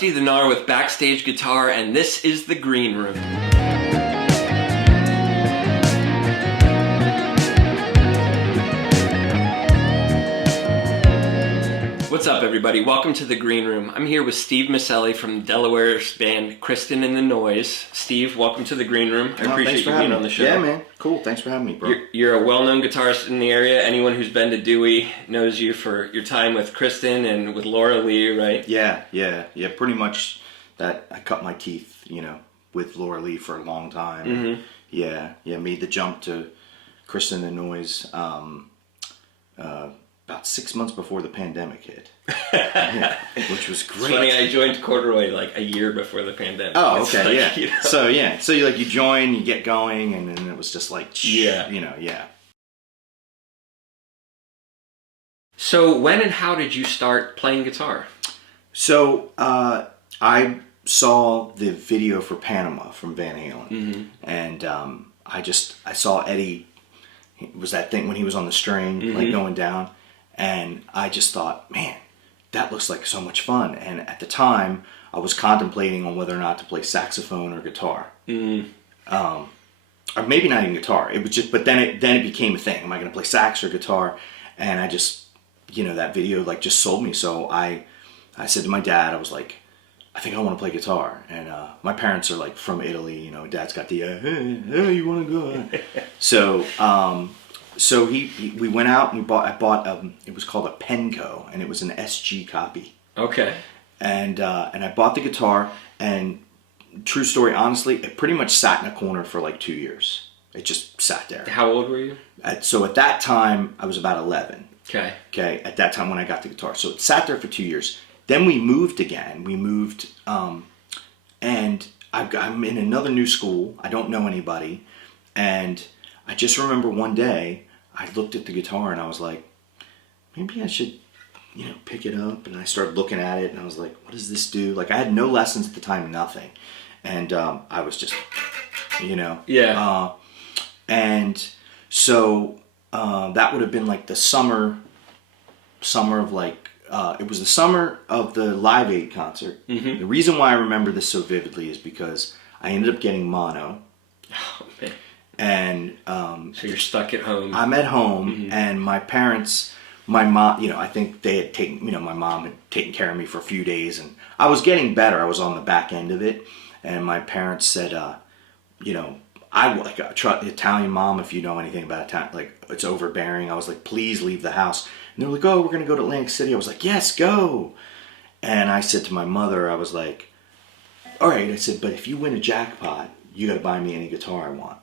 Rusty the Gnar with Backstage Guitar, and this is The Green Room. What's up, everybody? Welcome to The Green Room. I'm here with Steve Miceli from Delaware's band Kristen and the Noise. Steve, welcome to The Green Room. I appreciate you being on the show. Yeah, man. Cool. Thanks for having me, bro. You're a well-known guitarist in the area. Anyone who's been to Dewey knows you for your time with Kristen and with Laura Lee, right? Yeah. Pretty much that. I cut my teeth, with Laura Lee for a long time. Mm-hmm. Yeah. Made the jump to Kristen and the Noise about 6 months before the pandemic hit, which was great. It's funny, I joined Corduroy like a year before the pandemic. Oh, okay, like, yeah. So you join, you get going, and then it was just like, yeah. So when and how did you start playing guitar? So I saw the video for Panama from Van Halen, mm-hmm. and I saw Eddie. It was that thing when he was on the string, mm-hmm. like going down. And I just thought, man, that looks like so much fun. And at the time, I was contemplating on whether or not to play saxophone or guitar. Mm. Or maybe not even guitar. It was just, but then it became a thing. Am I going to play sax or guitar? And I just, that video like just sold me. So I said to my dad, I was like, I think I want to play guitar. And my parents are like from Italy. Dad's got the hey, you want to go? So we went out and I bought it was called a Penco, and it was an SG copy. Okay. And I bought the guitar, and true story, honestly, it pretty much sat in a corner for like 2 years. It just sat there. How old were you? So at that time, I was about 11. Okay. At that time when I got the guitar. So it sat there for 2 years. Then we moved again. And I'm in another new school. I don't know anybody. And I just remember one day, I looked at the guitar and I was like, maybe I should, pick it up. And I started looking at it and I was like, what does this do? Like I had no lessons at the time, nothing. And I was just, Yeah. And so that would have been like the summer of like, it was the summer of the Live Aid concert. Mm-hmm. The reason why I remember this so vividly is because I ended up getting mono. Oh, man. And so you're stuck at home. I'm at home, mm-hmm. and my mom, I think they had taken, my mom had taken care of me for a few days, and I was getting better. I was on the back end of it, and my parents said, I like Italian mom, if you know anything about Italian, like it's overbearing. I was like, please leave the house. And they were like, oh, we're gonna go to Atlantic City. I was like, yes, go. And I said to my mother, I was like, all right. I said, but if you win a jackpot, you gotta buy me any guitar I want.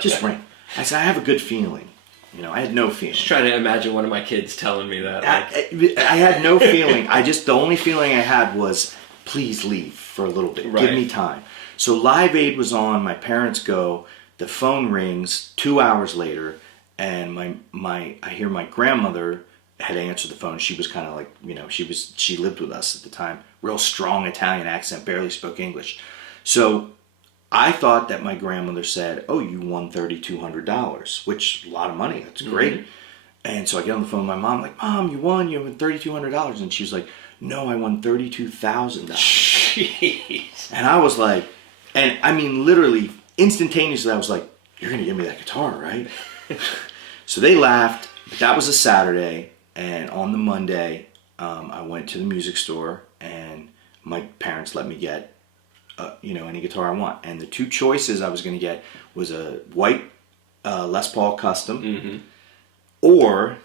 Just ring. I said, I have a good feeling. I had no feeling. Just trying to imagine one of my kids telling me that. I had no feeling. The only feeling I had was, please leave for a little bit. Right. Give me time. So Live Aid was on. My parents go. The phone rings 2 hours later, and I hear my grandmother had answered the phone. She was kind of like, she lived with us at the time. Real strong Italian accent, barely spoke English. So I thought that my grandmother said, oh, you won $3,200, which a lot of money. That's great. Mm-hmm. And so I get on the phone with my mom, like, Mom, you won $3,200. And she was like, no, I won $32,000. Jeez. And I was like, and I mean, literally, instantaneously, I was like, you're going to give me that guitar, right? So they laughed. But that was a Saturday. And on the Monday, I went to the music store, and my parents let me get any guitar I want. And the two choices I was going to get was a white Les Paul Custom mm-hmm. or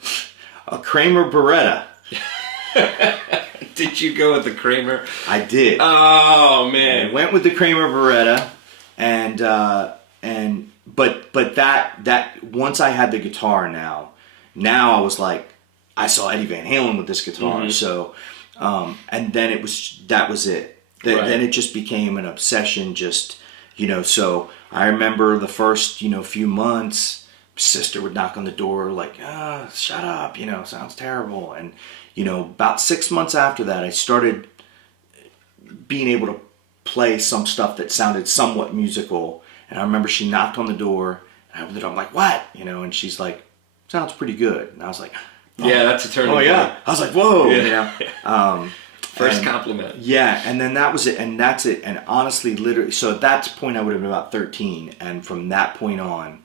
a Kramer Beretta. Did you go with the Kramer? I did. Oh, man. I went with the Kramer Beretta, but that once I had the guitar now I was like, I saw Eddie Van Halen with this guitar, mm-hmm. so and then that was it. Then it just became an obsession, so I remember the first, few months, sister would knock on the door like, shut up, sounds terrible. And, about 6 months after that, I started being able to play some stuff that sounded somewhat musical. And I remember she knocked on the door, and I'm like, what? And she's like, sounds pretty good. And I was like, yeah, that's a turning point. Yeah. I was like, whoa. Yeah. First compliment. Yeah, and then that was it, and that's it. And honestly, literally, so at that point I would have been about 13, and from that point on,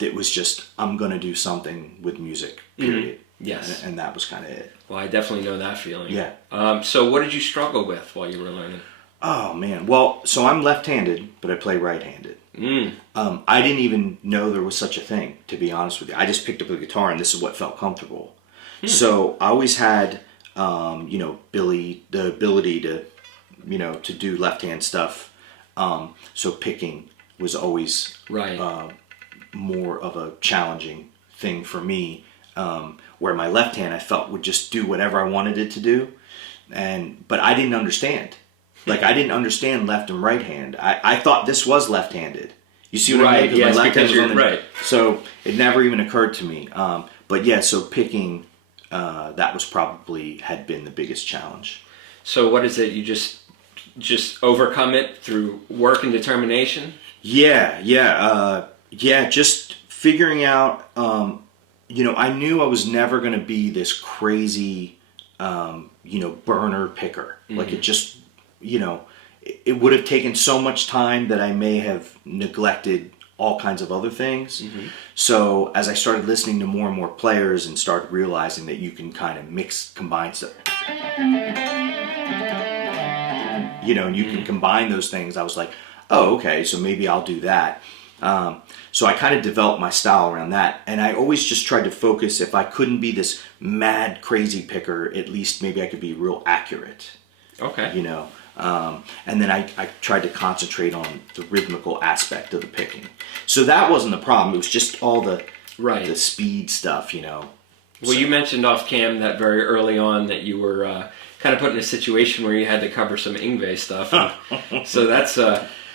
it was just, I'm going to do something with music, period. Yes. And that was kind of it. Well, I definitely know that feeling. Yeah. So what did you struggle with while you were learning? Oh, man. Well, so I'm left-handed, but I play right-handed. I didn't even know there was such a thing, to be honest with you. I just picked up a guitar, and this is what felt comfortable. So I always had, the ability to, to do left-hand stuff. So picking was always more of a challenging thing for me. Where my left hand I felt would just do whatever I wanted it to do, but I didn't understand. Like, I didn't understand left and right hand. I thought this was left-handed. You see what I mean? Yes, my left because hand was you're right. So it never even occurred to me. But yeah, so picking, that was probably had been the biggest challenge. So what is it? You just overcome it through work and determination? Yeah. Just figuring out. I knew I was never going to be this crazy, burner picker. Like, it just, it would have taken so much time that I may have neglected all kinds of other things. So as I started listening to more and more players and started realizing that you can kind of combine stuff, and you can combine those things, I was like, oh, okay, so maybe I'll do that. So I kind of developed my style around that, and I always just tried to focus. If I couldn't be this mad, crazy picker, at least maybe I could be real accurate. Okay. And then I tried to concentrate on the rhythmical aspect of the picking. So that wasn't the problem. It was just all the speed stuff, Well, you mentioned off cam that very early on that you were kind of put in a situation where you had to cover some Yngwie stuff. So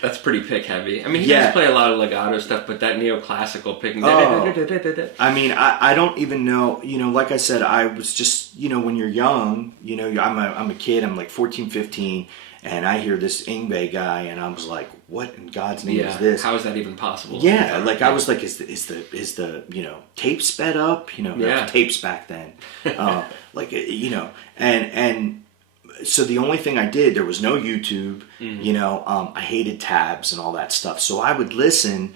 that's pretty pick heavy. I mean, he does play a lot of legato stuff, but that neoclassical picking. I mean, I don't even know. Like I said, I was just, when you're young, I'm a kid. I'm like 14, 15, and I hear this Yngwie guy, and I was like, what in God's name is this? How is that even possible? Yeah, like I was like, is the tape sped up? There was tapes back then, and. So the only thing I did, there was no YouTube, I hated tabs and all that stuff. So I would listen,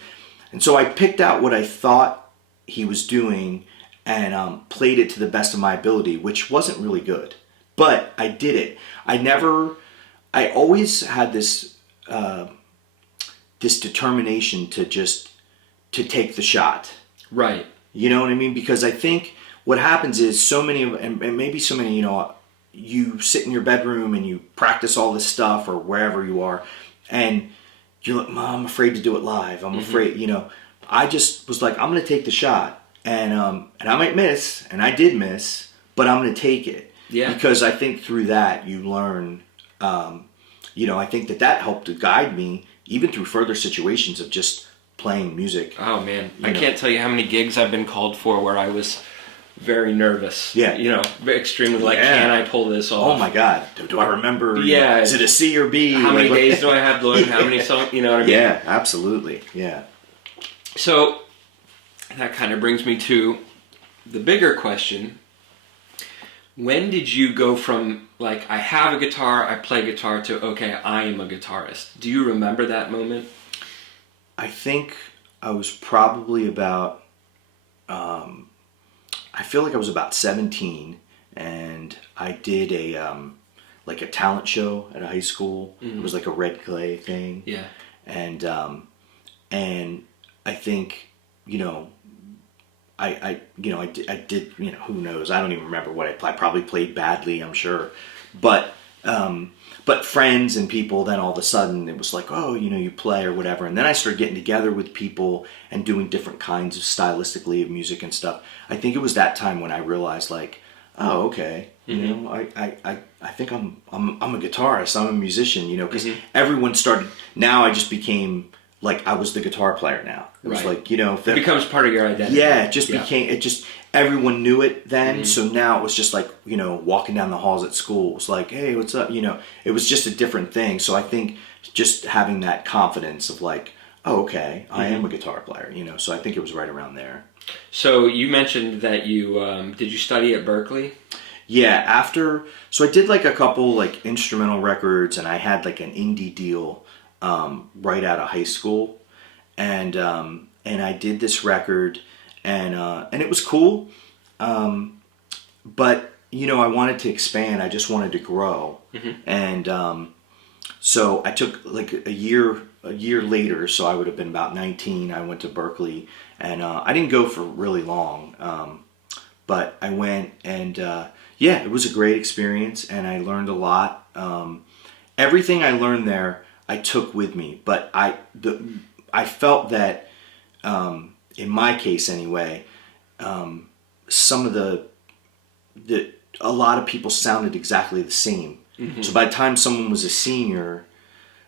and so I picked out what I thought he was doing and played it to the best of my ability, which wasn't really good. But I did it. I always had this determination to take the shot. Right. You know what I mean? Because I think what happens is so many, you sit in your bedroom and you practice all this stuff or wherever you are, and you're like, Mom, I'm afraid to do it live. I'm afraid, I just was like, I'm going to take the shot, and I might miss, and I did miss, but I'm going to take it. Yeah. Because I think through that you learn, I think that helped to guide me even through further situations of just playing music. Oh man, I can't tell you how many gigs I've been called for where I was very nervous. Yeah. Extremely can I pull this off? Oh my God. Do I remember? Yeah. Is it a C or B? How many days do I have to learn? How many songs? You know what I mean? Yeah, absolutely. Yeah. So that kind of brings me to the bigger question. When did you go from, like, I have a guitar, I play guitar, to, okay, I am a guitarist? Do you remember that moment? I think I was probably about... I feel like I was about 17, and I did a talent show at a high school. It was like a red clay thing. Yeah. And I think, I did, who knows? I don't even remember what I played. I probably played badly, I'm sure. But friends and people, then all of a sudden it was like, oh, you play or whatever. And then I started getting together with people and doing different kinds of stylistically of music and stuff. I think it was that time when I realized, like, oh, okay, I think I'm a guitarist, I'm a musician, because everyone started. Now I just became like I was the guitar player. Now it was like it becomes part of your identity. Yeah, it just became everyone knew it then. So now it was just like walking down the halls at school. It was like, hey, what's up? It was just a different thing. So I think just having that confidence of like, oh, okay, I am a guitar player. So I think it was right around there. So you mentioned that you did you study at Berkeley? Yeah, so I did like a couple like instrumental records, and I had like an indie deal right out of high school, and I did this record, and it was cool, but I wanted to expand. I just wanted to grow, and so I took like a year later. So I would have been about 19. I went to Berkeley, and I didn't go for really long. But I went, and yeah, it was a great experience, and I learned a lot. Everything I learned there, I took with me. But I felt that, in my case anyway, some of a lot of people sounded exactly the same. So by the time someone was a senior,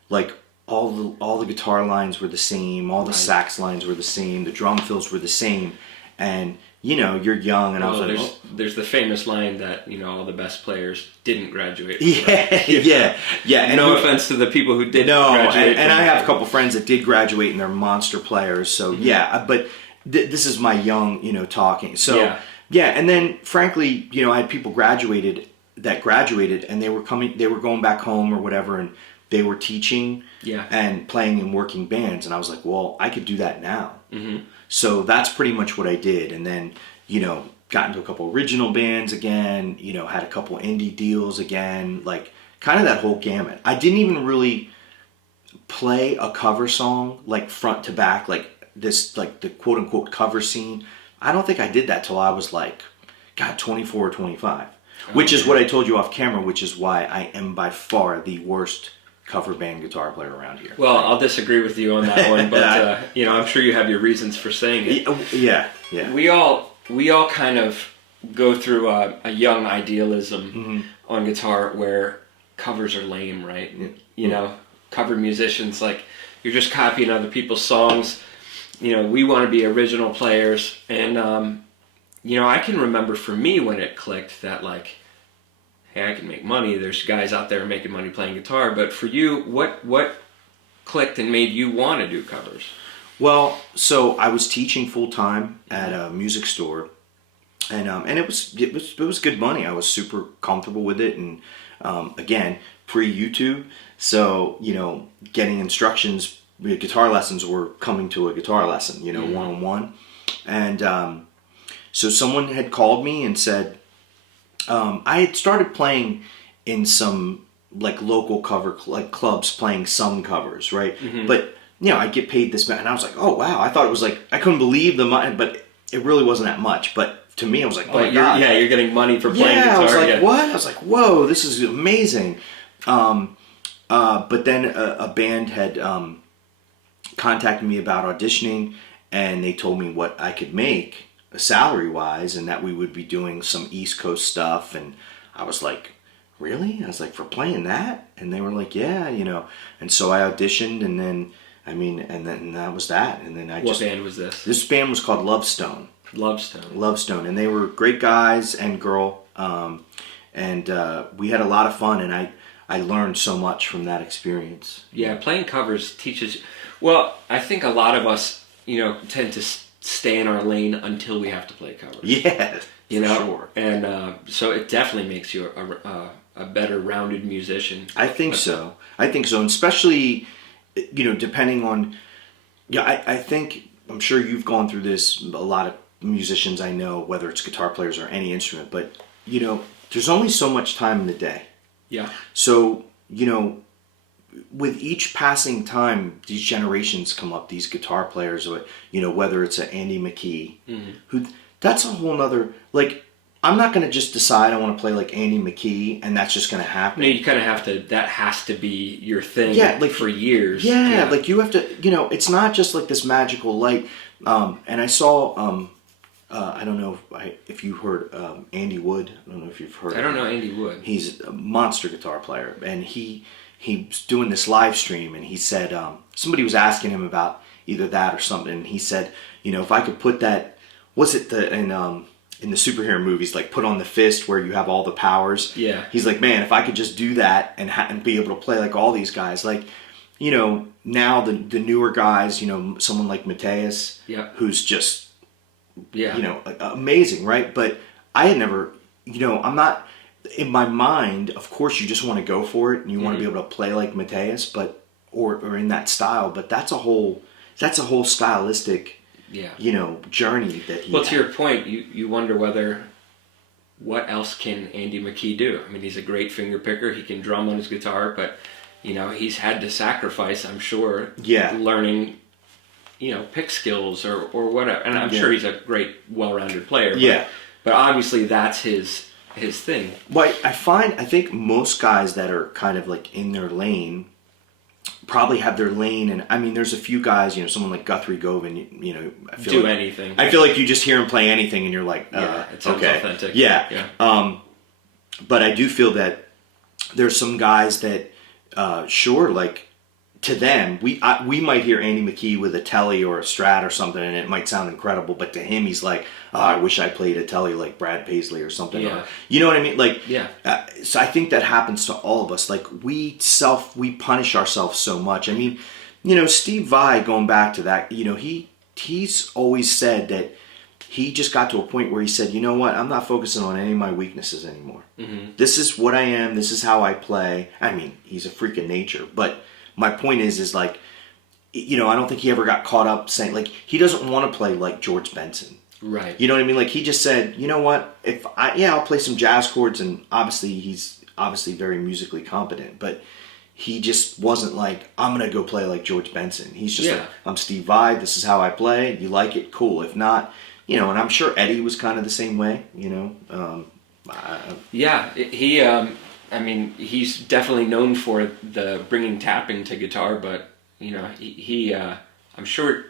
like all the guitar lines were the same, all the sax lines were the same, the drum fills were the same, and you're young, and I was like, there's the famous line that all the best players didn't graduate. Yeah. And no offense to the people who did. No, graduate and I have a couple friends that did graduate, and they're monster players. So yeah, but this is my young, talking. So yeah, and then frankly, I had people that graduated, and they were going back home or whatever, and they were teaching and playing in working bands, and I was like, well, I could do that now. So that's pretty much what I did, and then got into a couple original bands again, had a couple indie deals again, like kind of that whole gamut. I didn't even really play a cover song like front to back, like this, like the quote unquote cover scene. I don't think I did that till I was like 24 or 25, which is what I told you off camera, which is why I am by far the worst cover band guitar player around here. Well, I'll disagree with you on that one, but I'm sure you have your reasons for saying it. Yeah. We all kind of go through a young idealism on guitar where covers are lame, right? Cover musicians, like, you're just copying other people's songs. We want to be original players, and I can remember for me when it clicked that, like, hey, I can make money. There's guys out there making money playing guitar. But for you, what clicked and made you want to do covers? Well, so I was teaching full time at a music store, and it was good money. I was super comfortable with it, and again, pre-YouTube, so getting instructions, guitar lessons were coming to a guitar lesson, one-on-one, and so someone had called me and said. I had started playing in some like local cover clubs, playing some covers, right? But I get paid this much, and I was like, oh wow! I thought it was like I couldn't believe the money, but it really wasn't that much. But to me, I was like, oh my god! Yeah, you're getting money for playing guitar. I was like, what? I was like, whoa, this is amazing. But then a band had contacted me about auditioning, and they told me what I could make salary wise, and that we would be doing some East Coast stuff, and I was like, really? I was like, for playing that? And they were like, yeah, and so I auditioned, and then that was that, and then What band was this? This band was called Lovestone, and they were great guys and girl, and we had a lot of fun, and I learned so much from that experience. Yeah, playing covers teaches. Well, I think a lot of us, tend to stay in our lane until we have to play covers. Yeah, sure. And so it definitely makes you a better rounded musician. I think so, and especially, depending on, I think, I'm sure you've gone through this, a lot of musicians I know, whether it's guitar players or any instrument, but, there's only so much time in the day. Yeah. So, with each passing time, these generations come up, these guitar players, whether it's an Andy McKee, who, that's a whole nother, like, I'm not going to just decide I want to play like Andy McKee, and that's just going to happen. No, you kind of have to, that has to be your thing for years. Yeah, like you have to, it's not just like this magical light. And I saw, I don't know if you heard Andy Wood. I don't know if you've heard I don't know Andy Wood. He's a monster guitar player, and he's doing this live stream, and he said somebody was asking him about either that or something, and he said, if I could put that, was it in the superhero movies, like put on the fist where you have all the powers? Yeah. He's like, man, if I could just do that and be able to play like all these guys, like, now the newer guys, someone like Mateus, who's just, amazing, right? But I had never I'm not, in my mind, of course you just want to go for it and you want to be able to play like Mateus, but, or in that style, but that's a whole stylistic, journey that he Well, had. to your point, you wonder what else can Andy McKee do? I mean, he's a great finger picker. He can drum on his guitar, but, he's had to sacrifice, I'm sure, learning, pick skills or whatever. And I'm sure he's a great, well-rounded player. But obviously that's his thing. Well, I think most guys that are kind of like in their lane probably have their lane, and I mean, there's a few guys, someone like Guthrie Govan, I feel do like, anything. I feel like you just hear him play anything, and you're like, it sounds okay, authentic. Yeah. But I do feel that there's some guys that, sure, like to them, we might hear Andy McKee with a Telly or a Strat or something, and it might sound incredible, but to him, he's like, oh, I wish I played a Telly like Brad Paisley or something. Yeah. Or, you know what I mean? Like, Yeah. So I think that happens to all of us. Like we punish ourselves so much. I mean, Steve Vai, going back to that, he's always said that he just got to a point where he said, you know what, I'm not focusing on any of my weaknesses anymore. Mm-hmm. This is what I am. This is how I play. I mean, he's a freak of nature, but my point is like, I don't think he ever got caught up saying, like, he doesn't want to play like George Benson. Right. You know what I mean? Like, he just said, you know what, I'll play some jazz chords, and obviously he's very musically competent, but he just wasn't like, I'm going to go play like George Benson. He's just like, I'm Steve Vai, this is how I play, you like it, cool. If not, and I'm sure Eddie was kind of the same way, he's definitely known for the bringing tapping to guitar, but I'm sure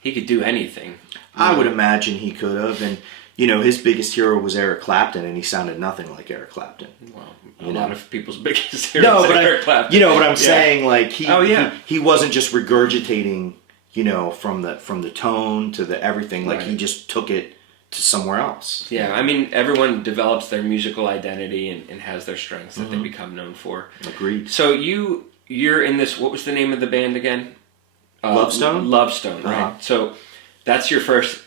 he could do anything. I would imagine he could have, and his biggest hero was Eric Clapton, and he sounded nothing like Eric Clapton. Well, a lot of people's biggest hero is Eric Clapton. What I'm saying, like he wasn't just regurgitating, from the tone to the everything, like he just took it to somewhere else. Yeah, I mean, everyone develops their musical identity and has their strengths that they become known for. Agreed. So you're in this, what was the name of the band again? Lovestone? Lovestone, right. Uh-huh. So that's your first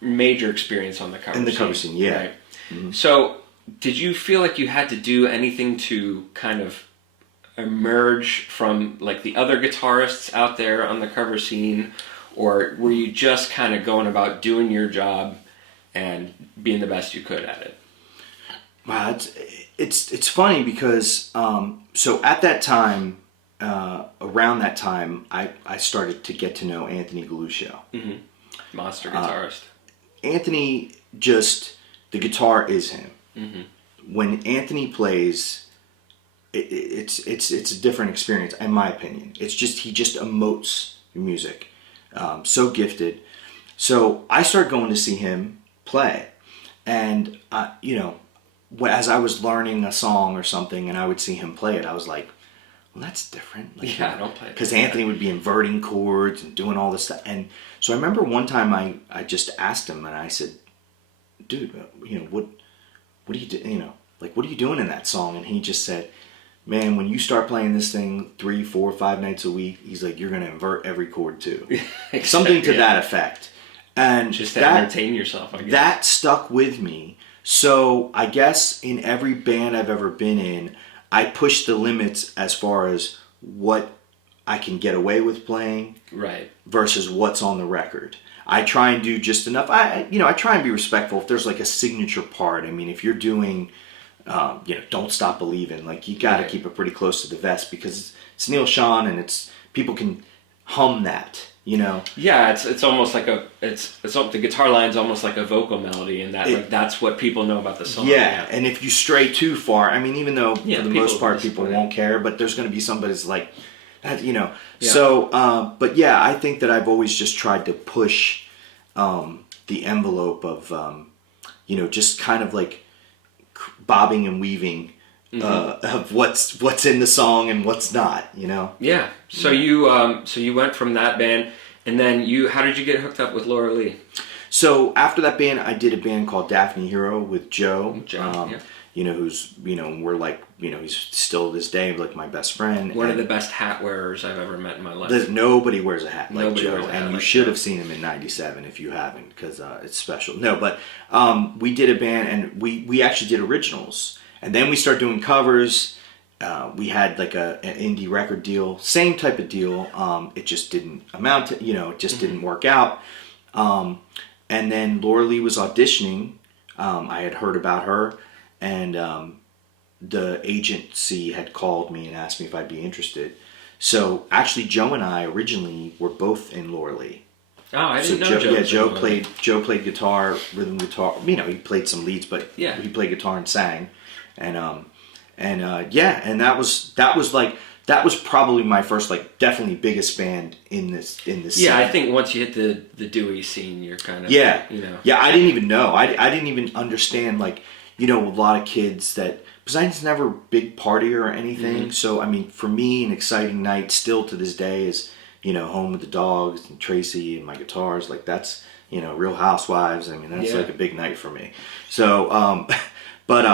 major experience on the cover scene. In the cover scene, yeah. Right. Mm-hmm. So did you feel like you had to do anything to kind of emerge from like the other guitarists out there on the cover scene, or were you just kind of going about doing your job and being the best you could at it? Wow, it's funny because so at that time, around that time, I started to get to know Anthony Galuscio. Mm-hmm. Monster guitarist. Anthony, just the guitar is him. Mm-hmm. When Anthony plays, it's a different experience, in my opinion. He just emotes your music, so gifted. So I started going to see him play, and as I was learning a song or something, and I would see him play it, I was like, well, that's different. Like, I don't play it. Because Anthony would be inverting chords and doing all this stuff. And so I remember one time I just asked him, and I said, dude, what do you do, what are you doing in that song? And he just said, man, when you start playing this thing 3, 4, 5 nights a week, he's like, you're going to invert every chord too. Something to that effect. And just to entertain yourself, I guess. That stuck with me. So I guess in every band I've ever been in, I push the limits as far as what I can get away with playing, right, versus what's on the record. I try and do just enough. I try and be respectful. If there's like a signature part, I mean, if you're doing, Don't Stop Believing, like you got to keep it pretty close to the vest because it's Neil Schon and people can hum that. Yeah, it's almost like the guitar line's almost like a vocal melody, and that's what people know about the song. Yeah, and if you stray too far, I mean, even though for the most part people won't care, but there's going to be somebody's like, Yeah. So, but yeah, I think that I've always just tried to push the envelope of, just kind of like bobbing and weaving. Of what's in the song and what's not, Yeah. So you went from that band, and then how did you get hooked up with Laura Lee? So after that band, I did a band called Daphne Hero with Joe. who's, we're like, he's still to this day like my best friend. One of the best hat wearers I've ever met in my life. Nobody wears a hat like Nobody Joe, wears a hat and you like should Joe. have seen him in '97 if you haven't, because it's special. No, but we did a band, and we actually did originals, and then we started doing covers. We had like an indie record deal, same type of deal. It just didn't amount to, it just didn't work out. And then Laura Lee was auditioning. I had heard about her, and the agency had called me and asked me if I'd be interested. So actually, Joe and I originally were both in Laura Lee. Oh, I didn't know Joe. Yeah, Joe played guitar, rhythm guitar. He played some leads, but yeah, he played guitar and sang, and that was probably my first, like, definitely biggest band in this. Yeah, scene. I think once you hit the Dewey scene, you're kind of Yeah. I didn't even know. I didn't even understand, like, a lot of kids that, because I was never a big partier or anything. Mm-hmm. So I mean, for me, an exciting night still to this day is home with the dogs and Tracy and my guitars. Like, that's Real Housewives. I mean, that's like a big night for me. So but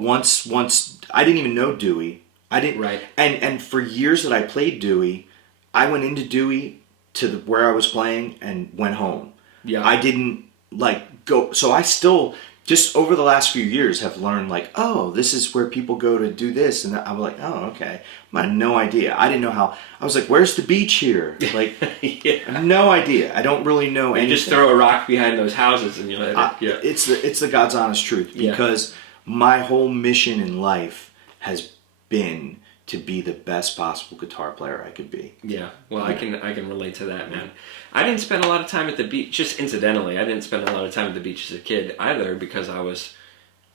once I didn't even know Dewey. I didn't. Right. And for years that I played Dewey, I went into Dewey to where I was playing and went home. Yeah. I didn't go. So I still, just over the last few years, have learned this is where people go to do this, and I'm like, oh, okay. I had no idea. I didn't know how. I was like, where's the beach here? Like, no idea. I don't really know anything. You just throw a rock behind those houses and you'll hit it. Yeah. It's the God's honest truth, because my whole mission in life has been to be the best possible guitar player I could be. Yeah, well, I can relate to that, man. I didn't spend a lot of time at the beach, just incidentally. I didn't spend a lot of time at the beach as a kid either, because I was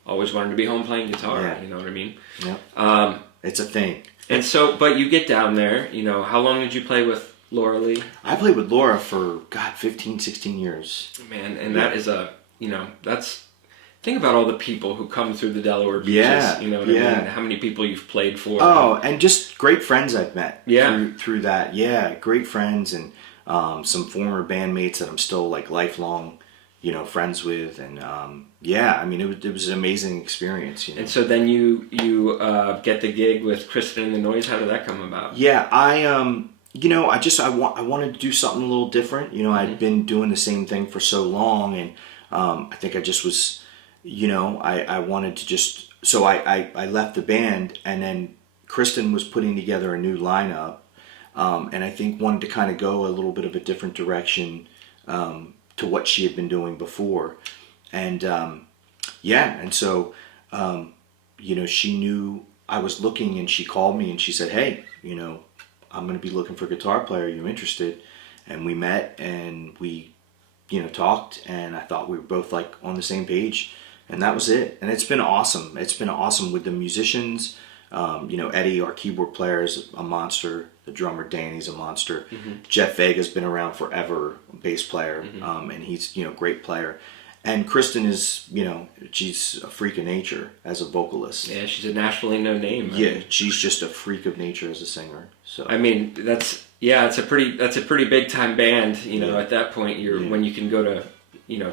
always wanted to be home playing guitar. Yeah. You know what I mean? Yeah. It's a thing. And so, but you get down there. How long did you play with Laura Lee? I played with Laura for 15, 16 years. Man, and that is that's. Think about all the people who come through the Delaware beaches. Yeah, you know what I mean? How many people you've played for. Oh, and just great friends I've met through that. Yeah, great friends, and some former bandmates that I'm still lifelong, friends with, and I mean, it was an amazing experience. And so then you get the gig with Kristen and the Noise. How did that come about? Yeah, I wanted to do something a little different. Mm-hmm. I'd been doing the same thing for so long, and I think I just was. I wanted to just, so I left the band, and then Kristen was putting together a new lineup, and I think wanted to kind of go a little bit of a different direction to what she had been doing before. And and so, she knew I was looking, and she called me and she said, hey, I'm going to be looking for a guitar player. Are you interested? And we met and we, talked, and I thought we were both on the same page. And that was it. And it's been awesome. It's been awesome with the musicians. Eddie, our keyboard player, is a monster. The drummer, Danny's a monster. Mm-hmm. Jeff Vega's been around forever, bass player. Mm-hmm. And he's, great player. And Kristen is, she's a freak of nature as a vocalist. Yeah, she's a nationally known name. Yeah, she's just a freak of nature as a singer. So I mean, that's a pretty big time band. At that point, when you can go to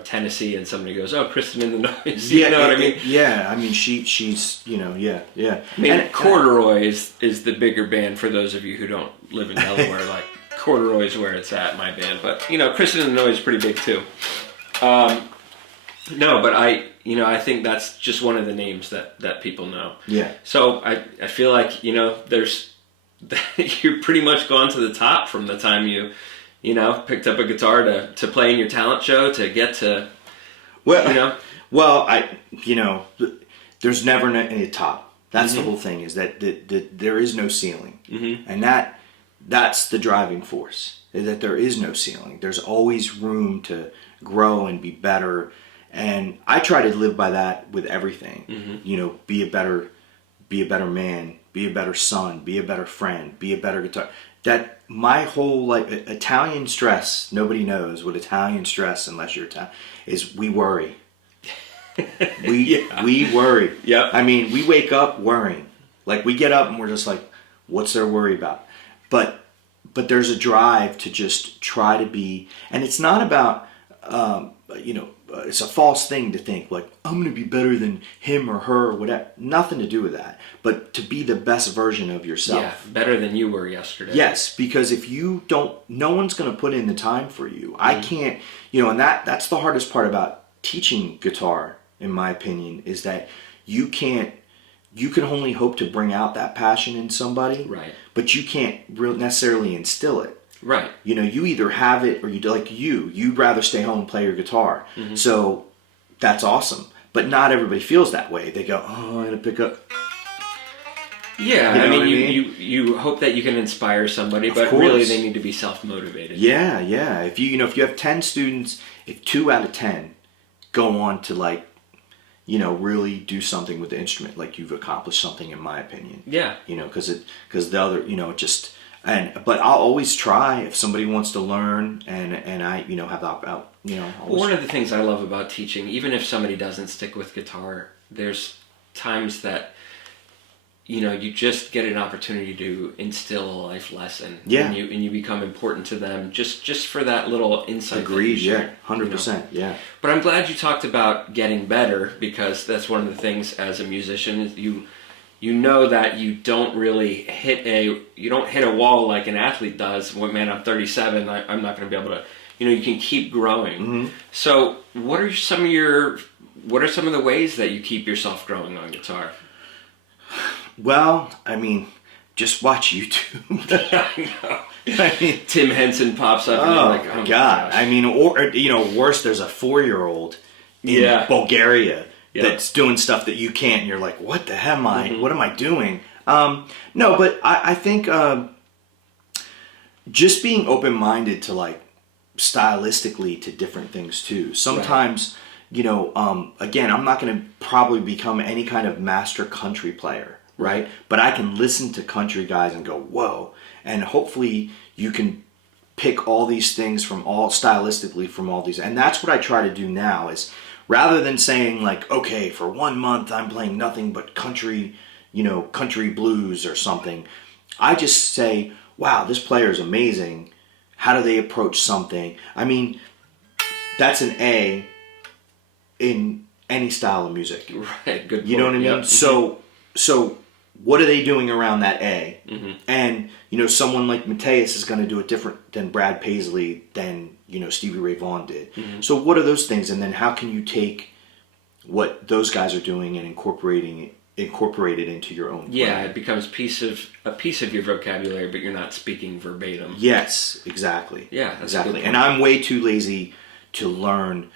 Tennessee and somebody goes, oh, Kristen and the Noise. You know what I mean? Yeah, I mean, she's, yeah. I mean, Corduroy is the bigger band for those of you who don't live in Delaware. Corduroy is where it's at, my band. But, Kristen and the Noise is pretty big too. No, but I think that's just one of the names that people know. Yeah. So I feel like, there's, you're pretty much gone to the top from the time you picked up a guitar to play in your talent show to get to, Well, there's never any top. That's the whole thing, is that there is no ceiling. Mm-hmm. And that's the driving force, is that there is no ceiling. There's always room to grow and be better. And I try to live by that with everything. Mm-hmm. Be a better man, be a better son, be a better friend, be a better guitar. That my whole Italian stress, nobody knows what Italian stress, unless you're Italian, is we worry. We worry. Yeah. I mean, we wake up worrying. We get up and we're just what's there worry about? But there's a drive to just try to be, and it's not about it's a false thing to think like I'm going to be better than him or her or whatever. Nothing to do with that, but to be the best version of yourself. Yeah, better than you were yesterday. Yes, because if you don't, no one's going to put in the time for you. I can't, and that's the hardest part about teaching guitar, in my opinion, is that you can only hope to bring out that passion in somebody, right? But you can't necessarily instill it. Right. You either have it or you'd rather stay home and play your guitar. So that's awesome. But not everybody feels that way. They go, oh, I'm going to pick up. Yeah, I mean, you hope that you can inspire somebody, but really they need to be self-motivated. Yeah. If you have 10 students, if 2 out of 10 go on to really do something with the instrument, like you've accomplished something, in my opinion. Yeah. Because the other, but I'll always try if somebody wants to learn, and I, have the, One of the things I love about teaching, even if somebody doesn't stick with guitar, there's times that, you just get an opportunity to instill a life lesson. Yeah. And you become important to them just for that little insight. Agreed, yeah. 100%, yeah. But I'm glad you talked about getting better, because that's one of the things as a musician, you know that you don't really hit a wall like an athlete does. Well, man, I'm 37. I'm not going to be able to. You can keep growing. So, what are some of the ways that you keep yourself growing on guitar? Well, I mean, just watch YouTube. I know. Tim Henson pops up. And Oh, like, my God! I mean, or worse, there's a 4-year-old in Bulgaria. That's doing stuff that you can't, and you're like, what the hell am I? What am I doing? No, but I think just being open-minded to stylistically to different things too. Sometimes, again, I'm not going to probably become any kind of master country player, right? But I can listen to country guys and go, whoa, and hopefully you can pick all these things stylistically from all these, and that's what I try to do now is. Rather than saying okay, for 1 month I'm playing nothing but country, country blues or something, I just say, wow, this player is amazing. How do they approach something? I mean, that's an A in any style of music. Right, good point. You know what I mean? Yep. So what are they doing around that A? And, someone like Mateus is going to do it different than Brad Paisley, than, Stevie Ray Vaughan did. So what are those things? And then how can you take what those guys are doing and incorporate it into your own play? Yeah, it becomes a piece of your vocabulary, but you're not speaking verbatim. Yes, exactly. Yeah, that's exactly. A good point. And I'm way too lazy to learn.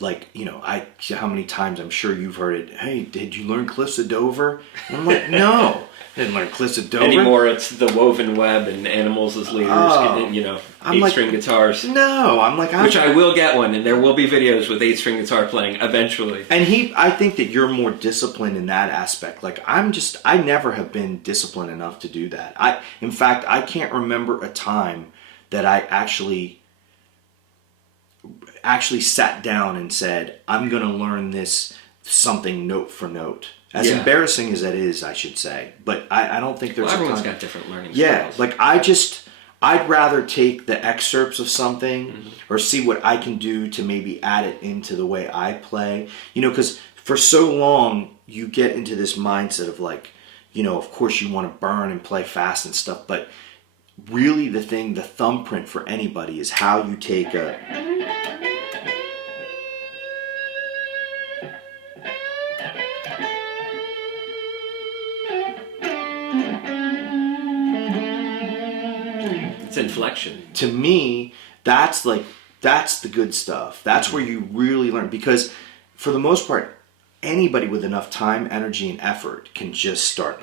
How many times I'm sure you've heard it. Hey, did you learn Cliffs of Dover? And I'm like, no, I didn't learn Cliffs of Dover. Anymore, it's the woven web and animals as leaders. I'm 8-string guitars. No, which I will get one, and there will be videos with 8-string guitar playing eventually. And I think that you're more disciplined in that aspect. I never have been disciplined enough to do that. In fact, I can't remember a time that I actually sat down and said, I'm going to learn this something note for note. As embarrassing as that is, I should say. But I don't think there's everyone's got different learning styles. Yeah, I'd rather take the excerpts of something or see what I can do to maybe add it into the way I play. Because for so long, you get into this mindset of of course you want to burn and play fast and stuff. But really the thumbprint for anybody is how you take a... It's inflection. To me, that's the good stuff. That's where you really learn, because for the most part, anybody with enough time, energy, and effort can just start,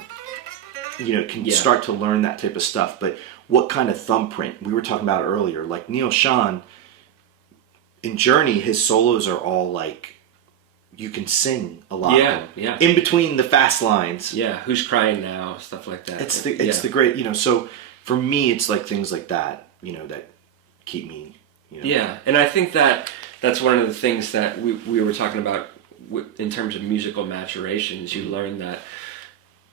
start to learn that type of stuff. But what kind of thumbprint? We were talking about earlier, like Neil Schon, in Journey, his solos are all you can sing a lot. Yeah. In between the fast lines. Yeah, Who's Crying Now, stuff like that. It's the great, so for me, it's things like that, that keep me, Yeah, and I think that's one of the things that we were talking about in terms of musical maturations. You learn that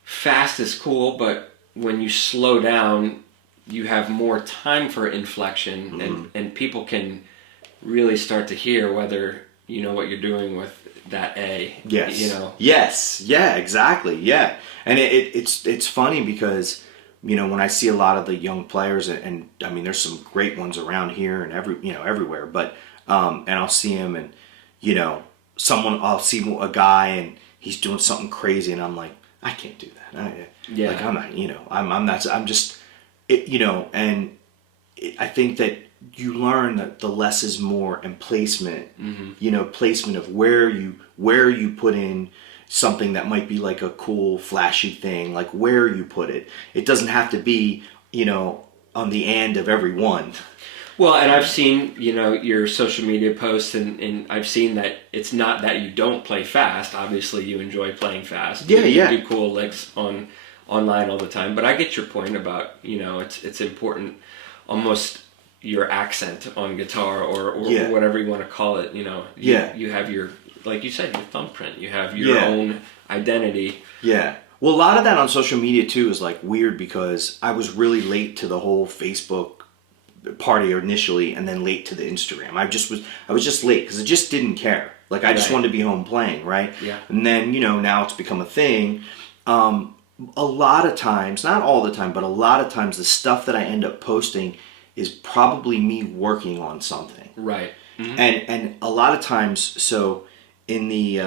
fast is cool, but when you slow down, you have more time for inflection, and people can really start to hear whether you know what you're doing with that A. Yes. You know. Yes. Yeah. Exactly. Yeah. And it's funny because when I see a lot of the young players, and I mean there's some great ones around here and everywhere, but and I'll see them, and I'll see a guy and he's doing something crazy, and I'm like, I can't do that. Yeah. Like I'm not. I'm not. I'm just. And I think that you learn that the less is more, and placement. Placement of where you put in something that might be like a cool flashy thing, like where you put it. It doesn't have to be on the end of every one. Well, and I've seen your social media posts, and I've seen that it's not that you don't play fast. Obviously, you enjoy playing fast. Yeah, you do cool licks online all the time. But I get your point about it's important, almost your accent on guitar or whatever you want to call it. You have your, like you said, your thumbprint. You have your own identity. Yeah. Well, a lot of that on social media too is like weird because I was really late to the whole Facebook party initially, and then late to the Instagram. I was just late because I just didn't care. Like I just wanted to be home playing, right? Yeah. And then now it's become a thing. A lot of times, not all the time, but a lot of times, the stuff that I end up posting is probably me working on something. Right. Mm-hmm. And a lot of times, so in the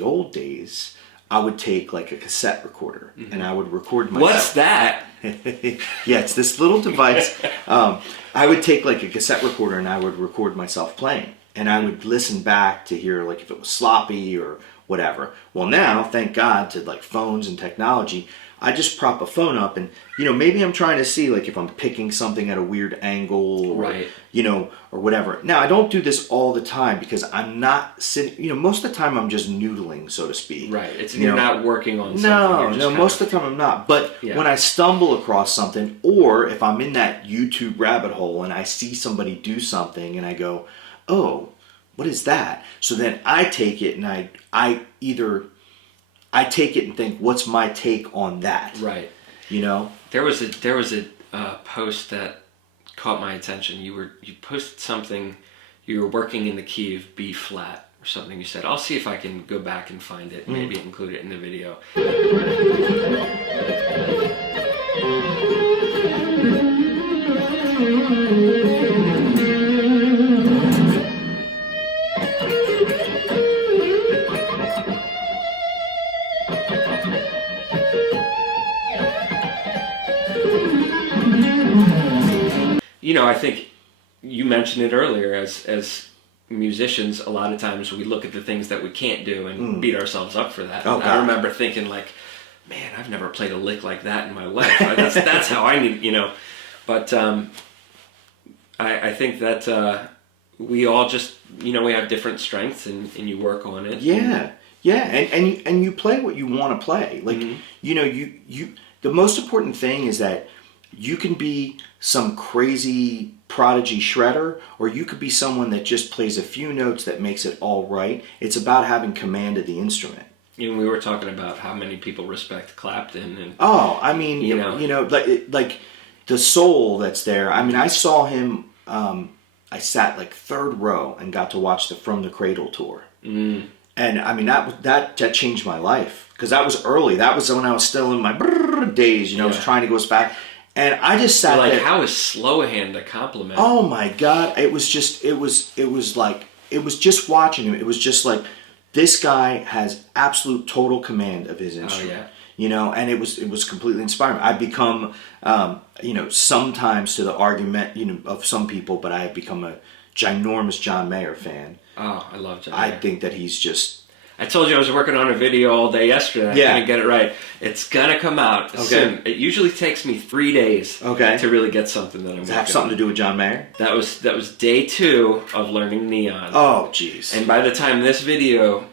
old days, I would take like a cassette recorder and I would record myself. What's that? Yeah, it's this little device. I would take like a cassette recorder and I would record myself playing, and I would listen back to hear like if it was sloppy or whatever. Well, now, thank God to like phones and technology, I just prop a phone up and maybe I'm trying to see like if I'm picking something at a weird angle or right. Or whatever. Now, I don't do this all the time because I'm not sitting, most of the time I'm just noodling, so to speak. Right. You're not working on something. No, most of the time I'm not. But when I stumble across something, or if I'm in that YouTube rabbit hole and I see somebody do something and I go, oh, what is that? So then I take it and I take it and think, what's my take on that? Right. There was a post that caught my attention. You posted something. You were working in the key of B flat or something. You said, "I'll see if I can go back and find it. Maybe include it in the video." I think you mentioned it earlier, as musicians, a lot of times we look at the things that we can't do and beat ourselves up for that. Oh, I remember thinking like, man, I've never played a lick like that in my life. That's how I need, But I think that we all just, we have different strengths and you work on it. Yeah. Yeah. And you play what you want to play. Like, the most important thing is that you can be some crazy prodigy shredder, or you could be someone that just plays a few notes that makes it all right. It's about having command of the instrument. We were talking about how many people respect Clapton, and I mean, like the soul that's there. I mean, I saw him. I sat like third row and got to watch the From the Cradle tour, and I mean that changed my life because that was early. That was when I was still in my days. I was trying to go as fast. And I just sat there. How is Slowhand a compliment? Oh my God. It was just watching him. It was just like, this guy has absolute total command of his instrument. Oh, yeah. And it was completely inspiring. I've become, sometimes to the argument, of some people, but I have become a ginormous John Mayer fan. Oh, I love John Mayer. I think that he's just... I told you I was working on a video all day yesterday. I couldn't get it right. It's gonna come out soon. It usually takes me 3 days to really get something that I'm Does it have something to do with John Mayer? That was day 2 of learning Neon. Oh, jeez. And by the time this video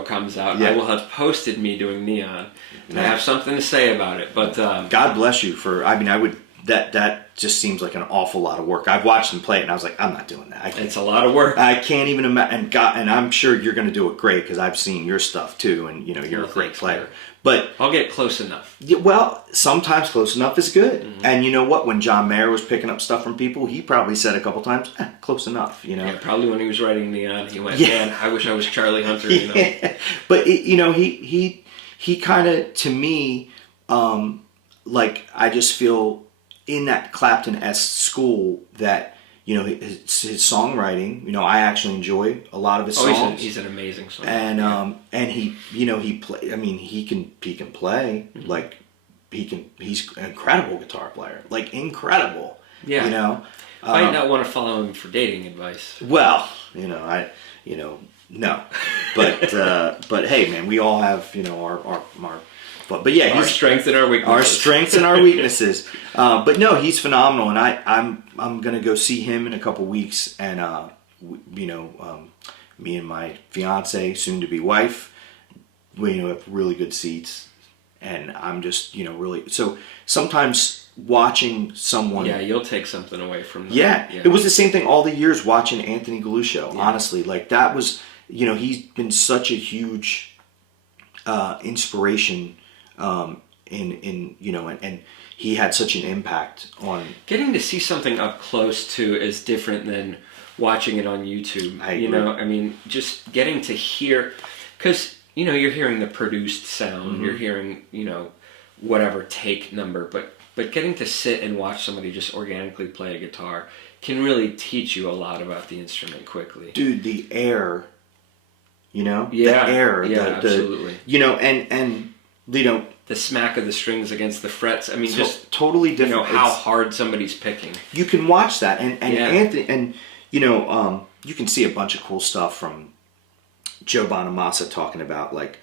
comes out, I will have posted me doing Neon. And I have something to say about it. But God bless you for... I mean, I would that just seems like an awful lot of work. I've watched him play it, and I was like, I'm not doing that. It's a lot of work. I can't even imagine. And I'm sure you're going to do it great because I've seen your stuff too, and you're a great player. Man. But I'll get close enough. well, sometimes close enough is good. Mm-hmm. And you know what? When John Mayer was picking up stuff from people, he probably said a couple times, close enough. Yeah, probably when he was writing me on, he went, Yeah. man, I wish I was Charlie Hunter. But he kind of, to me, like, I just feel in that Clapton-esque school that his songwriting. I actually enjoy a lot of his songs. He's an amazing songwriter. And he play. I mean, he can play. Mm-hmm. Like, he's an incredible guitar player. Like, incredible. Yeah. Might not want to follow him for dating advice. Well, no. But hey, man, we all have our but yeah, our strengths and our weaknesses. Our strengths and our weaknesses. But no, he's phenomenal, and I'm gonna go see him in a couple weeks, and me and my fiance, soon to be wife, we have really good seats, and I'm just really so sometimes watching someone. Yeah, you'll take something away from them. Yeah, it was the same thing all the years watching Anthony Galusho. Yeah. Honestly, like that was he's been such a huge inspiration. And he had such an impact on getting to see something up close too is different than watching it on YouTube. I agree. I mean, just getting to hear, because you're hearing the produced sound, Mm-hmm. you're hearing whatever take number, but getting to sit and watch somebody just organically play a guitar can really teach you a lot about the instrument quickly. Dude, the air, yeah, the air, absolutely, and the smack of the strings against the frets. I mean, just totally different. How hard somebody's picking. You can watch that, and Yeah. Anthony, and you can see a bunch of cool stuff from Joe Bonamassa talking about, like,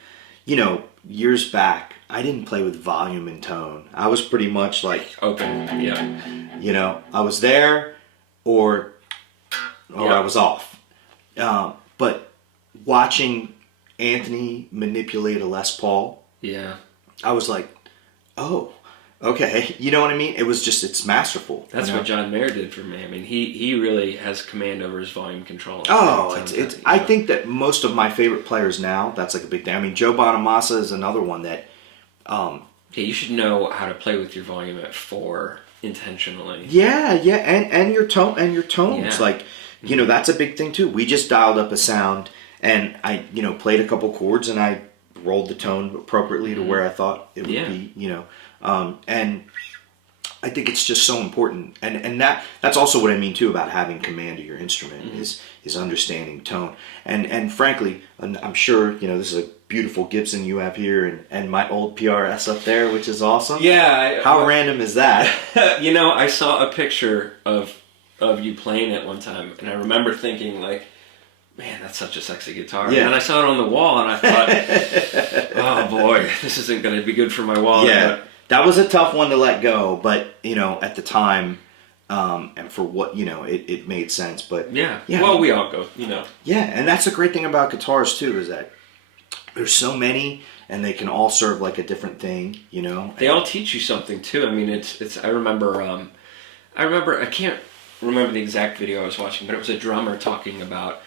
years back, I didn't play with volume and tone. I was pretty much like open. Yeah. I was there, or I was off. But watching Anthony manipulate a Les Paul. Yeah. I was like, oh, okay. You know what I mean? It's masterful. That's what John Mayer did for me. I mean, he really has command over his volume control. Oh, I think that most of my favorite players now, that's like a big thing. I mean, Joe Bonamassa is another one that... yeah, you should know how to play with your volume at 4 intentionally. Yeah, and your tone and your tones. Yeah. Like, that's a big thing too. We just dialed up a sound, and I, played a couple chords, and I rolled the tone appropriately to where I thought it would be, and I think it's just so important, and that's also what I mean too about having command of your instrument is understanding tone, and frankly, I'm sure this is a beautiful Gibson you have here, and my old PRS up there, which is awesome. Yeah. How random is that? I saw a picture of you playing it one time, and I remember thinking, like, man, that's such a sexy guitar. Yeah. And I saw it on the wall, and I thought, oh boy, this isn't going to be good for my wall. Yeah, that was a tough one to let go, but at the time, and for what it made sense. But yeah. Well, we all go, Yeah, and that's the great thing about guitars too, is that there's so many, and they can all serve like a different thing. They all teach you something too. I mean, it's. I remember. I can't remember the exact video I was watching, but it was a drummer talking about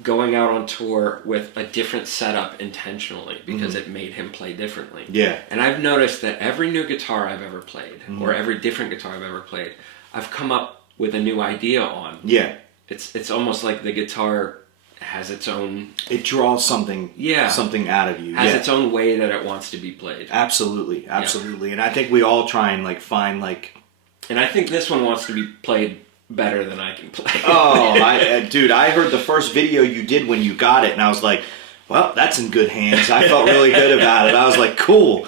going out on tour with a different setup intentionally because it made him play differently. Yeah. And I've noticed that every new guitar I've ever played, or every different guitar I've ever played, I've come up with a new idea on. Yeah. It's almost like the guitar has its own... It draws something out of you. Has its own way that it wants to be played. Absolutely. Yeah. And I think we all try and find And I think this one wants to be played better than I can play. Dude, I heard the first video you did when you got it, and I was like, well, that's in good hands. I felt really good about it. I was like, cool.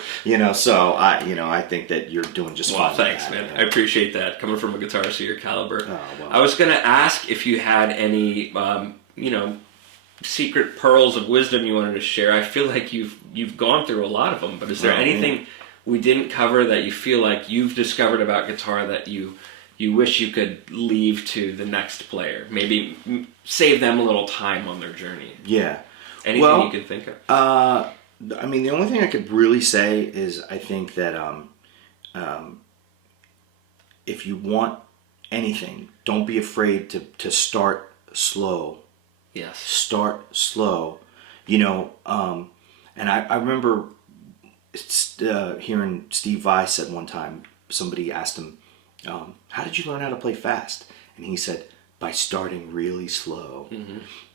So I think that you're doing just fine. Well, thanks, man. I appreciate that, coming from a guitarist of your caliber. Oh, well. I was going to ask if you had any, secret pearls of wisdom you wanted to share. I feel like you've gone through a lot of them, but is there anything we didn't cover that you feel like you've discovered about guitar that you wish you could leave to the next player? Maybe save them a little time on their journey. Yeah. Anything you can think of? I mean, the only thing I could really say is I think that if you want anything, don't be afraid to start slow. Yes. Start slow. You know, and I remember hearing Steve Vai said one time, somebody asked him, how did you learn how to play fast? And he said, by starting really slow.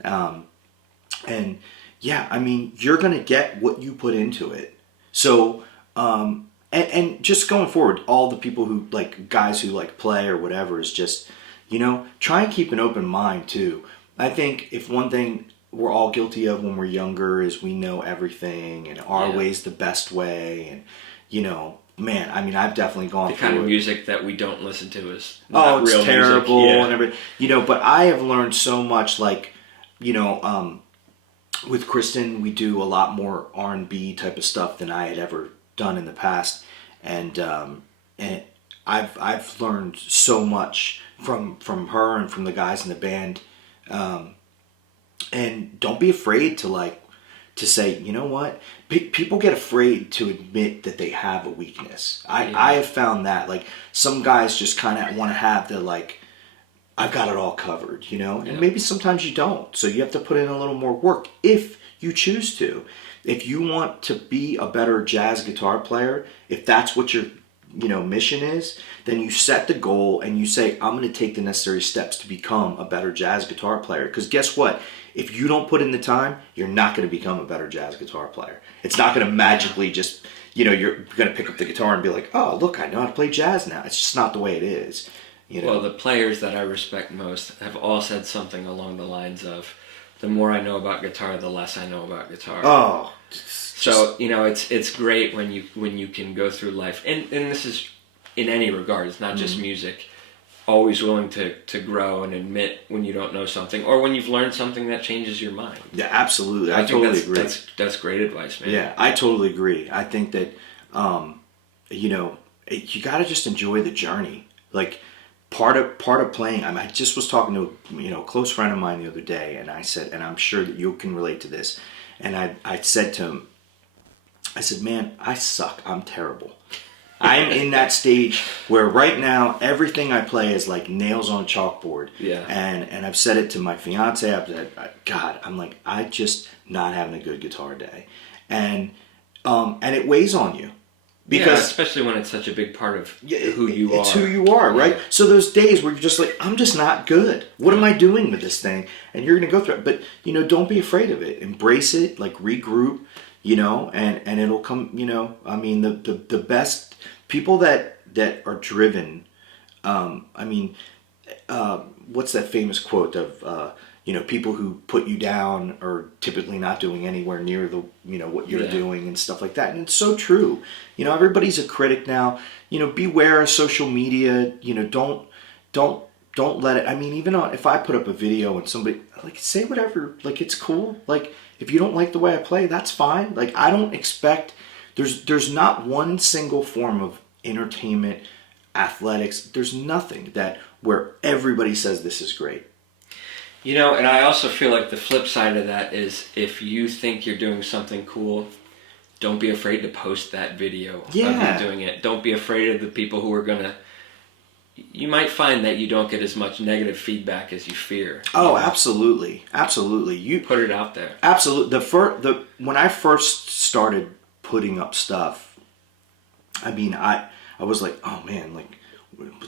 And yeah, I mean, you're going to get what you put into it. So, and just going forward, all the people who like, guys who like play or whatever, is just, you know, try and keep an open mind too. I think if one thing we're all guilty of when we're younger is we know everything and our way's the best way. And, you know, man, I mean, I've definitely gone through the kind of it. music that we don't listen to is not it's real terrible music. and everything. You know, but I have learned so much, like, you know, with Kristen, we do a lot more R&B type of stuff than I had ever done in the past. And I've learned so much from her and from the guys in the band. And don't be afraid to say, you know what? People get afraid to admit that they have a weakness. I have found that, like, some guys just kind of want to have the, like, I've got it all covered, you know? And maybe sometimes you don't. So you have to put in a little more work if you choose to. If you want to be a better jazz guitar player, if that's what your, you know, mission is, then you set the goal and you say, I'm going to take the necessary steps to become a better jazz guitar player. Because guess what? If you don't put in the time, you're not going to become a better jazz guitar player. It's not going to magically just, you know, you're going to pick up the guitar and be like, oh, look, I know how to play jazz now. It's just not the way it is. You know? Well, the players that I respect most have all said something along the lines of, the more I know about guitar, the less I know about guitar. Oh. So, you know, it's great when you can go through life, and this is in any regard, it's not just music, always willing to grow and admit when you don't know something, or when you've learned something that changes your mind. Yeah, absolutely. I totally agree. That's great advice, man. Yeah, I totally agree. I think that, you know, you got to just enjoy the journey. Like, part of playing, I just was talking to, you know, a close friend of mine the other day, and I said, and I'm sure that you can relate to this, and I said to him, I said, man, I suck. I'm terrible. I'm in that stage where right now everything I play is like nails on a chalkboard. Yeah. And I've said it to my fiance. I've said, God, I'm like, I just not having a good guitar day, and it weighs on you. Because especially when it's such a big part of who you are. It's who you are, right? Yeah. So those days where you're just like, I'm just not good. What am I doing with this thing? And you're going to go through it. But, you know, don't be afraid of it. Embrace it, like regroup, you know, and it'll come, you know. I mean, the best people that are driven, I mean, what's that famous quote of, you know, people who put you down are typically not doing anywhere near the, you know, what you're doing and stuff like that. And it's so true. You know, everybody's a critic now. You know, beware of social media. You know, don't let it. I mean, even if I put up a video and somebody, like, say whatever, like, it's cool. Like, if you don't like the way I play, that's fine. Like, I don't expect, there's not one single form of entertainment, athletics. There's nothing where everybody says this is great. You know, and I also feel like the flip side of that is, if you think you're doing something cool, don't be afraid to post that video of you doing it. Don't be afraid of the people who are going to... You might find that you don't get as much negative feedback as you fear. Oh, know? Absolutely. Absolutely. You put it out there. Absolutely. When I first started putting up stuff, I mean, I was like, oh man, like,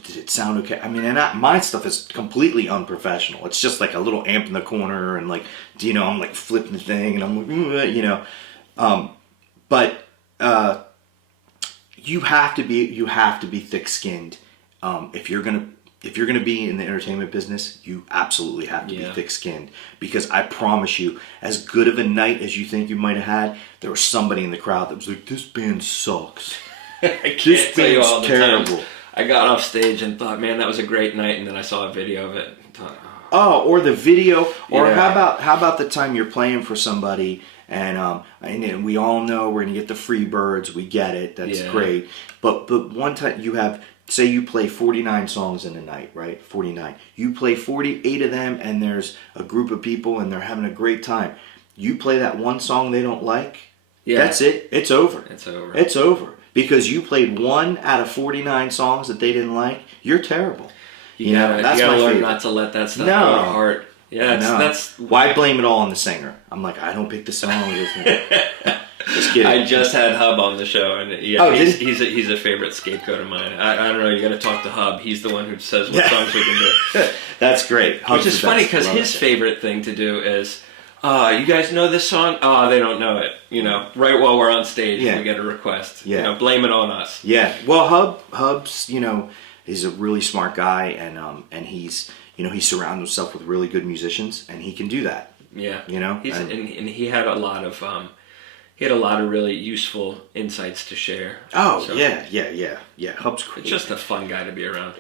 did it sound okay? I mean, and my stuff is completely unprofessional. It's just like a little amp in the corner, and like, you know, I'm like flipping the thing, and I'm like, you know, but you have to be thick-skinned. If you're gonna be in the entertainment business, you absolutely have to be thick-skinned, because I promise you, as good of a night as you think you might have had, there was somebody in the crowd that was like, this band sucks. I can't tell you all the terrible. I got off stage and thought, man, that was a great night, and then I saw a video of it and thought, or the video, or how about the time you're playing for somebody, and we all know we're gonna get the free birds, we get it, that's great, but one time say you play 49 songs in a night, right? 49. You play 48 of them, and there's a group of people and they're having a great time. You play that one song they don't like, that's it. It's over. It's over. It's over. because you played 1 out of 49 songs that they didn't like, you're terrible. You gotta learn favorite. not to let that stuff No. go to heart. Yeah, that's why blame it all on the singer? I'm like, I don't pick the song. Just kidding. I just had Hub on the show, and Oh, he's a favorite scapegoat of mine. I don't know. You got to talk to Hub. He's the one who says what songs we can do. That's great. Hub's Which is funny because his favorite thing to do is, you guys know this song? Oh, they don't know it. You know, right while we're on stage, we get a request. Yeah. You know, blame it on us. Yeah. Well, Hub's, you know, he's a really smart guy, and he's, you know, he surrounds himself with really good musicians, and he can do that. Yeah. You know, and he had a lot of really useful insights to share. Oh, so, yeah. Hub's great. It's just a fun guy to be around.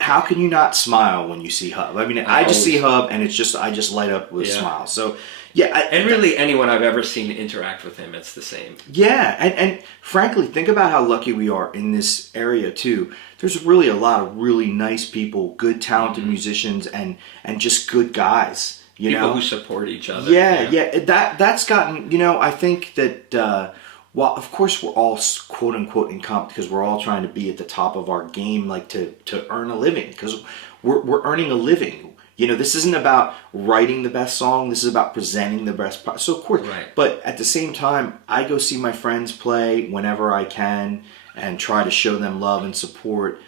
How can you not smile when you see Hub? I mean, I just see Hub, and I just light up with a smile. So, and really anyone I've ever seen interact with him, it's the same. Yeah, and frankly, think about how lucky we are in this area, too. There's really a lot of really nice people, good, talented musicians, and just good guys. People who support each other. Yeah. That's gotten, you know, I think that, well, of course we're all quote unquote in comp because we're all trying to be at the top of our game, like to earn a living, because we're earning a living. You know, this isn't about writing the best song. This is about presenting the best. So of course, right. But at the same time, I go see my friends play whenever I can and try to show them love and support,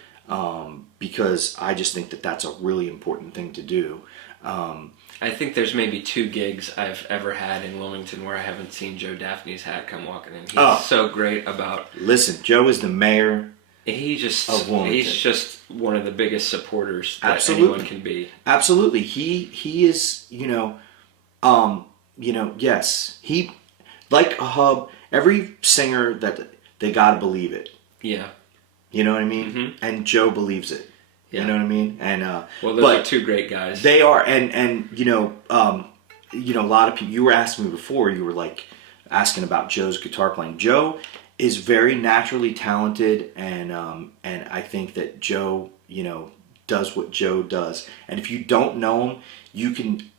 because I just think that that's a really important thing to do. I think there's maybe 2 gigs I've ever had in Wilmington where I haven't seen Joe Daphne's hat come walking in. He's so great about... Listen, Joe is the mayor of Wilmington. He's just one of the biggest supporters that anyone can be. Absolutely. He is, yes. He, like a Hub, every singer that they gotta believe it. Yeah. You know what I mean? Mm-hmm. And Joe believes it. Yeah. You know what I mean? And well, those are 2 great guys. They are, and a lot of people. You were asking me before. You were like asking about Joe's guitar playing. Joe is very naturally talented, and I think that Joe, does what Joe does. And if you don't know him, you can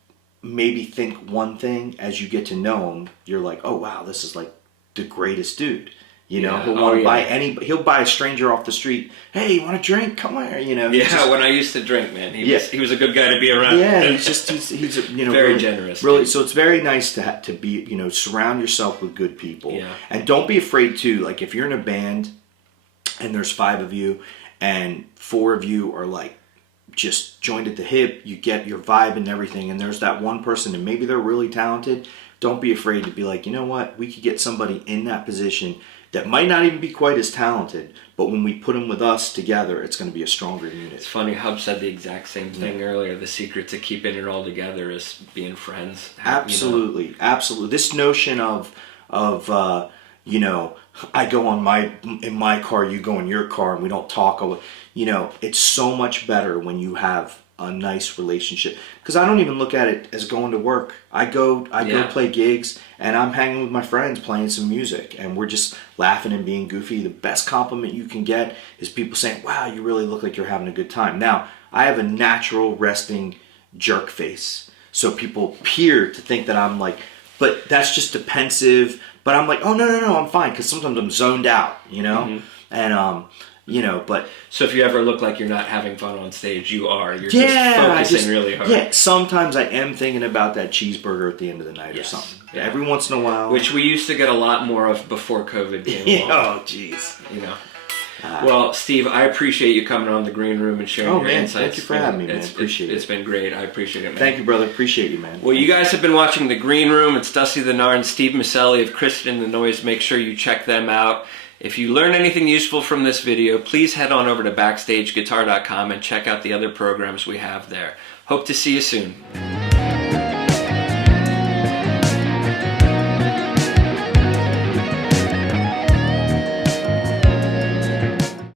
maybe think one thing. As you get to know him, you're like, oh wow, this is like the greatest dude. He'll want to buy he'll buy a stranger off the street. Hey, you want a drink? Come here. Yeah, when I used to drink, man, he was a good guy to be around. Yeah, he's very really generous. Really, so it's very nice to be, surround yourself with good people. Yeah. And don't be afraid to, like, if you're in a band and there's 5 of you and 4 of you are like just joined at the hip, you get your vibe and everything, and there's that one person and maybe they're really talented, don't be afraid to be like, you know what, we could get somebody in that position that might not even be quite as talented, but when we put them with us together, it's going to be a stronger unit. It's funny, Hub said the exact same thing earlier. The secret to keeping it all together is being friends. Absolutely. This notion of I go in my car, you go in your car, and we don't talk. It's so much better when you have a nice relationship, because I don't even look at it as going to work. I go play gigs, and I'm hanging with my friends playing some music, and we're just laughing and being goofy. The best compliment you can get is people saying, wow, you really look like you're having a good time. Now, I have a natural resting jerk face, so people appear to think that I'm like, but that's just defensive. But I'm like, oh no, I'm fine, because sometimes I'm zoned out, and but... So if you ever look like you're not having fun on stage, you are. You're just focusing really hard. Yeah, sometimes I am thinking about that cheeseburger at the end of the night or something. Yeah. Every once in a while. Which we used to get a lot more of before COVID came along. Oh, jeez. Well, Steve, I appreciate you coming on the Green Room and sharing your insights. Thank you for having me, man. Appreciate it. It's been great. I appreciate it, man. Thank you, brother. Appreciate you, man. Well, you guys have been watching the Green Room. It's Dusty the Gnar and Steve Miceli of Kristen the Noise. Make sure you check them out. If you learn anything useful from this video, please head on over to BackstageGuitar.com and check out the other programs we have there. Hope to see you soon.